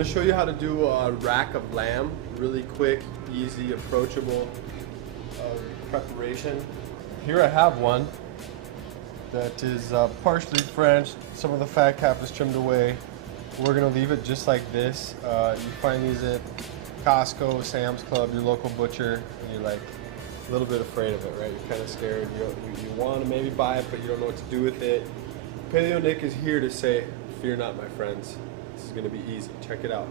going to show you how to do a rack of lamb. Really quick, easy, approachable preparation. Here I have one that is partially French. Some of the fat cap is trimmed away. We're going to leave it just like this. You find these at Costco, Sam's Club, your local butcher, and you're like a little bit afraid of it, right? You're kind of scared. You want to maybe buy it, but you don't know what to do with it. Paleo Nick is here to say, fear not, my friends. This is going to be easy. Check it out.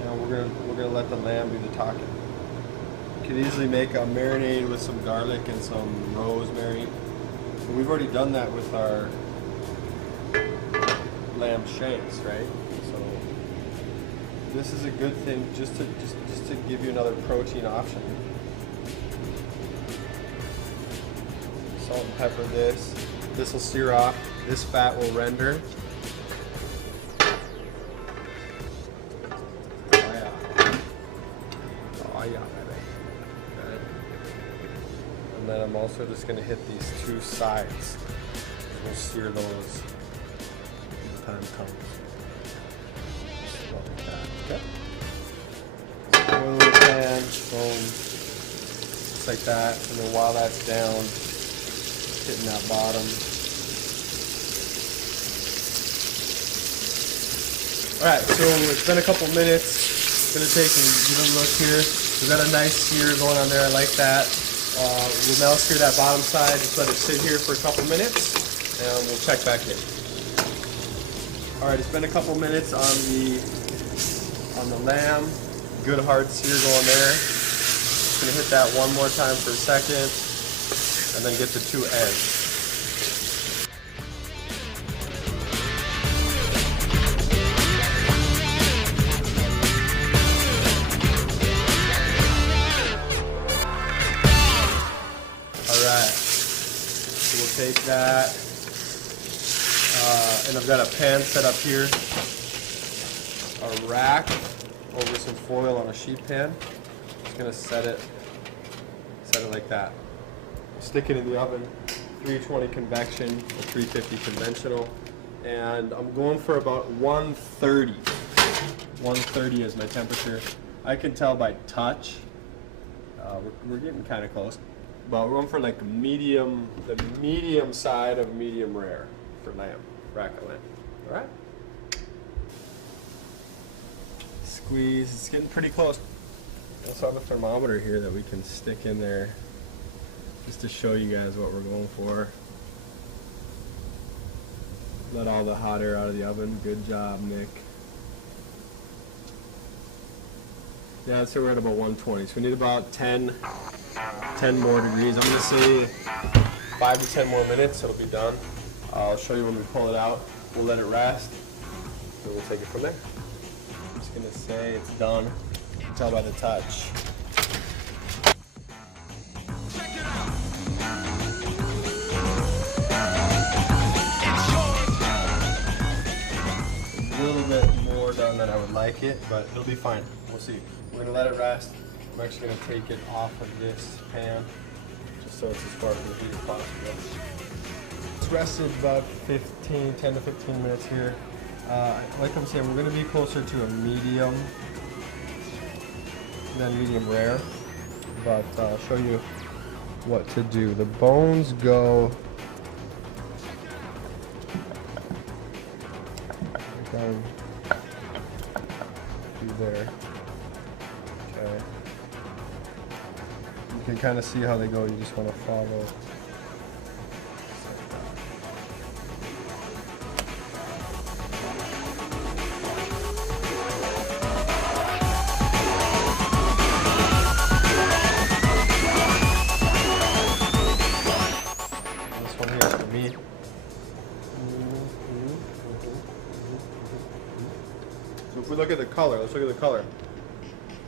Now we're gonna let the lamb do the talking. You could easily make a marinade with some garlic and some rosemary. But we've already done that with our lamb shanks, right? So this is a good thing just to give you another protein option. Salt and pepper this. This will sear off. This fat will render. Oh yeah, baby. Okay. And then I'm also just going to hit these two sides. We'll sear those when the time comes. Just like that. Okay. Oil in the pan, boom, just like that. And then while that's down, hitting that bottom. All right, so it's been a couple minutes. It's gonna take and give it a look here. We've got a nice sear going on there. I like that. We'll now sear that bottom side. Just let it sit here for a couple minutes, and we'll check back in. All right, it's been a couple minutes on the lamb. Good hard sear going there. Just gonna hit that one more time for a second, and then get the two ends. All right, so we'll take that, and I've got a pan set up here, a rack over some foil on a sheet pan. Just gonna set it like that. Stick it in the oven, 320 convection or 350 conventional, and I'm going for about 130. 130 is my temperature. I can tell by touch. We're getting kind of close, but we're going for like medium, the medium side of medium rare for lamb, rack of lamb. All right. Squeeze. It's getting pretty close. I also have a thermometer here that we can stick in there just to show you guys what we're going for. Let all the hot air out of the oven. Good job, Nick. Yeah, so we're at about 120. So we need about 10 more degrees. I'm going to say 5 to 10 more minutes. It'll be done. I'll show you when we pull it out. We'll let it rest, and we'll take it from there. I'm just going to say it's done. You can tell by the touch. A little bit more done than I would like it, but it'll be fine. We'll see. We're going to let it rest. I'm actually going to take it off of this pan just so it's as far from the heat as possible. It's rested about 10 to 15 minutes here. Like I'm saying, we're going to be closer to a medium than medium rare, but I'll show you what to do. The bones go down through there. Okay. You can kind of see how they go. You just want to follow. This one here is for me. So if we look at the color, let's look at the color.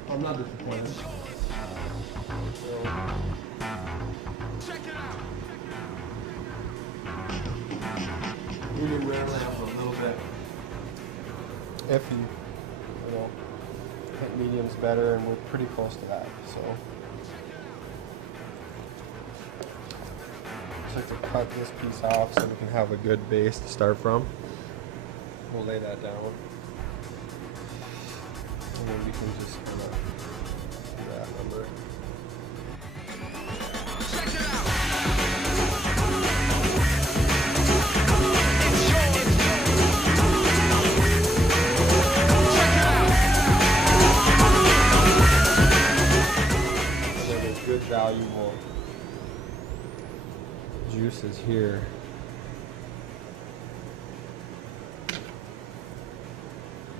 I'm not disappointed. Check it out. Medium rare lamb's a little bit iffy. think medium's better, and we're pretty close to that. So just like to cut this piece off so we can have a good base to start from. We'll lay that down, and then we can just kind of do that number. Good valuable juices here.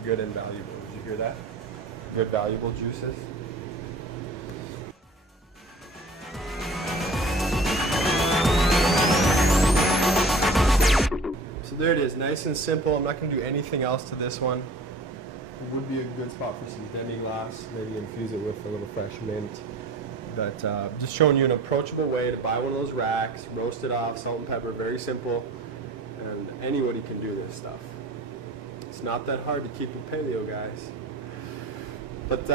Good and valuable. Did you hear that? Good valuable juices. So there it is, nice and simple. I'm not going to do anything else to this one. It would be a good spot for some demi-glace. Maybe infuse it with a little fresh mint. But just showing you an approachable way to buy one of those racks, roast it off, salt and pepper, very simple, and anybody can do this stuff. It's not that hard to keep it paleo, guys. But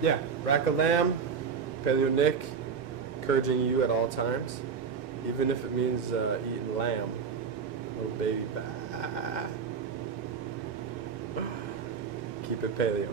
yeah, rack of lamb, Paleo Nick, encouraging you at all times, even if it means eating lamb. Little baby, keep it paleo.